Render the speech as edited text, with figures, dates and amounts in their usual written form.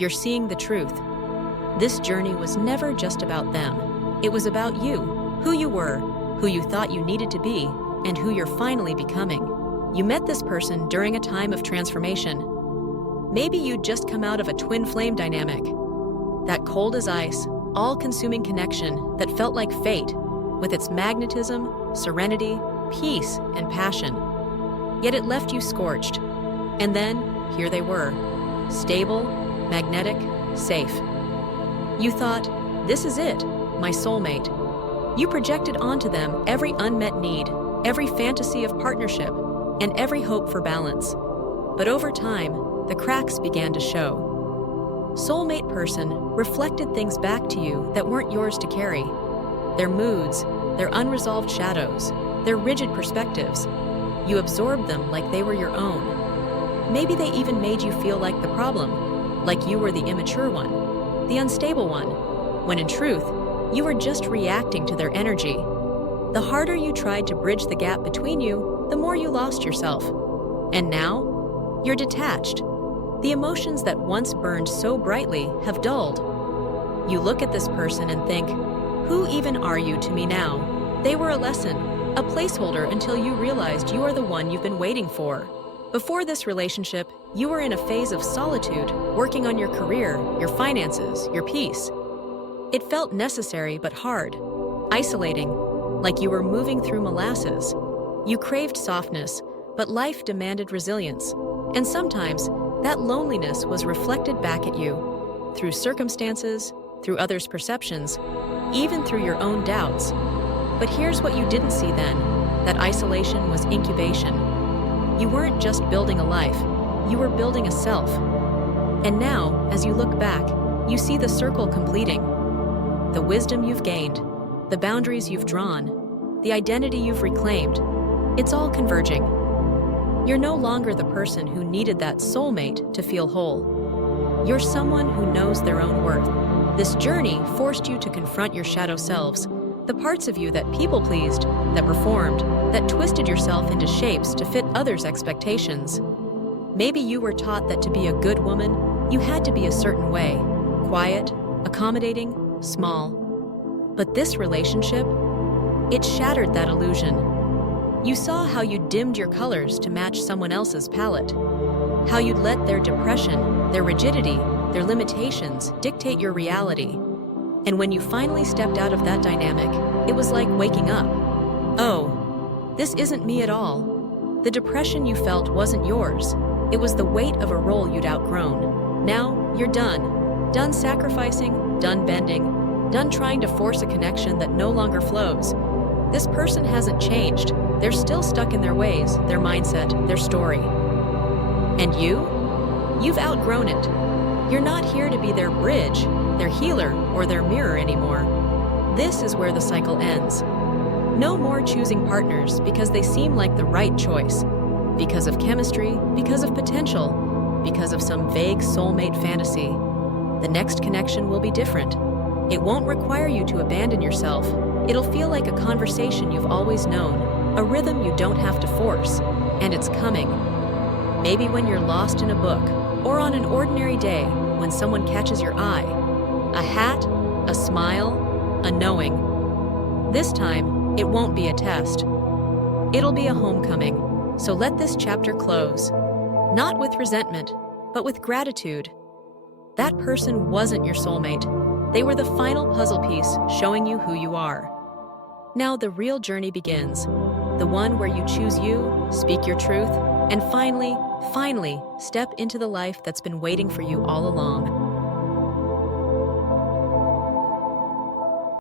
you're seeing the truth. This journey was never just about them. It was about you, who you were, who you thought you needed to be, and who you're finally becoming. You met this person during a time of transformation. Maybe you'd just come out of a twin flame dynamic. That cold as ice, all-consuming connection that felt like fate, with its magnetism, serenity, peace, and passion. Yet it left you scorched. And then, here they were, stable, magnetic, safe. You thought, this is it, my soulmate. You projected onto them every unmet need, every fantasy of partnership, and every hope for balance. But over time, the cracks began to show. Soulmate person reflected things back to you that weren't yours to carry. Their moods, their unresolved shadows, their rigid perspectives. You absorbed them like they were your own. Maybe they even made you feel like the problem, like you were the immature one, the unstable one, when in truth, you were just reacting to their energy. The harder you tried to bridge the gap between you, the more you lost yourself. And now, you're detached. The emotions that once burned so brightly have dulled. You look at this person and think, who even are you to me now? They were a lesson, a placeholder until you realized you are the one you've been waiting for. Before this relationship, you were in a phase of solitude, working on your career, your finances, your peace. It felt necessary but hard, isolating, like you were moving through molasses. You craved softness, but life demanded resilience. And sometimes, that loneliness was reflected back at you, through circumstances, through others' perceptions, even through your own doubts. But here's what you didn't see then, that isolation was incubation. You weren't just building a life, you were building a self. And now, as you look back, you see the circle completing. The wisdom you've gained, the boundaries you've drawn, the identity you've reclaimed, it's all converging. You're no longer the person who needed that soulmate to feel whole. You're someone who knows their own worth. This journey forced you to confront your shadow selves, the parts of you that people-pleased, that performed, that twisted yourself into shapes to fit others' expectations. Maybe you were taught that to be a good woman, you had to be a certain way, quiet, accommodating, small. But this relationship, it shattered that illusion. You saw how you dimmed your colors to match someone else's palette, how you'd let their depression, their rigidity, their limitations dictate your reality. And when you finally stepped out of that dynamic, it was like waking up. Oh, this isn't me at all. The depression you felt wasn't yours. It was the weight of a role you'd outgrown. Now, you're done. Done sacrificing, done bending, done trying to force a connection that no longer flows. This person hasn't changed. They're still stuck in their ways, their mindset, their story. And you? You've outgrown it. You're not here to be their bridge, their healer, or their mirror anymore. This is where the cycle ends. No more choosing partners because they seem like the right choice, because of chemistry, because of potential, because of some vague soulmate fantasy. The next connection will be different. It won't require you to abandon yourself. It'll feel like a conversation you've always known, a rhythm you don't have to force, and it's coming. Maybe when you're lost in a book, or on an ordinary day when someone catches your eye. A hat, a smile, a knowing. This time, it won't be a test. It'll be a homecoming, so let this chapter close. Not with resentment, but with gratitude. That person wasn't your soulmate. They were the final puzzle piece showing you who you are. Now the real journey begins. The one where you choose you, speak your truth, and finally, step into the life that's been waiting for you all along.